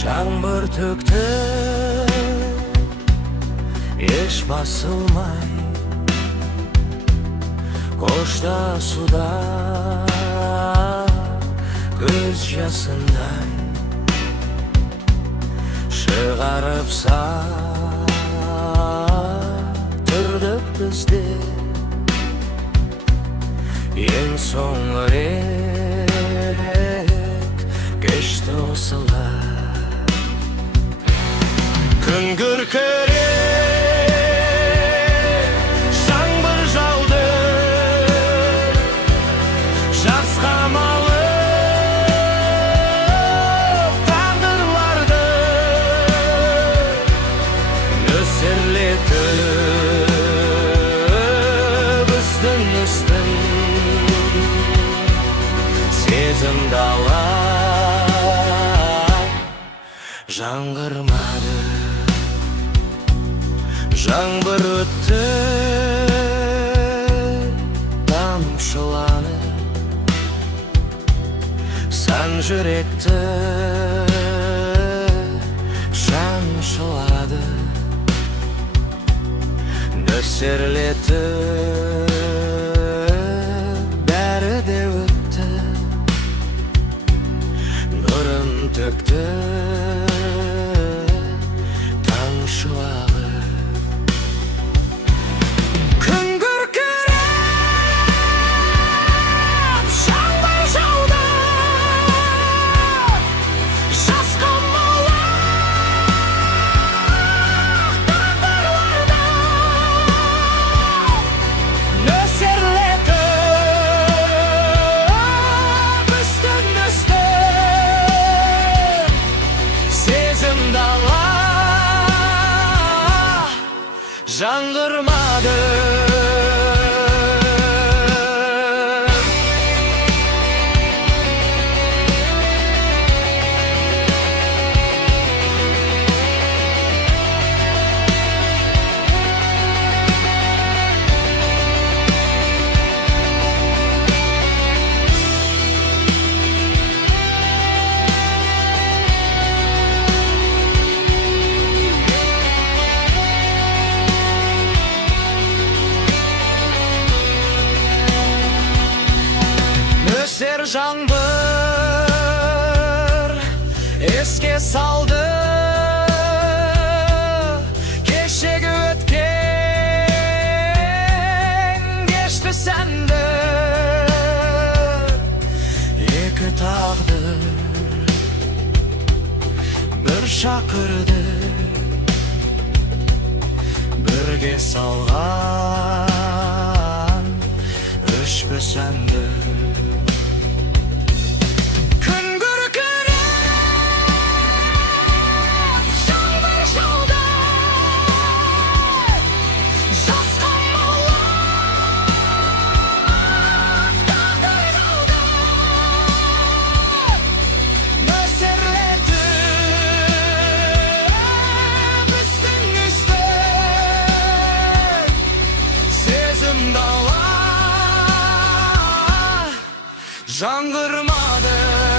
Жаңбыр төкті еш басылмай, қоштасуда көз жасындай шығарып сатырдық бізде. Ең соңғы рет кешті осылай. Күн күркіреп жаңбыр жауды, жасқа малып тағдырларды нөсерлетіп үстін сезім дала жаңғырмады. Жаңбыр өтті тамшыланып, сан жүректі шаншылады, нөсерлетіп бәрі де өтті, нұрын төкті таң шуағы. Жаңғырмады. Нөсер жаңбыр еске салды кешегі өткен кешті сәнді. Екі тағдыр бір шақырды, бірге салған өшпес әнді. Жаңғырмады.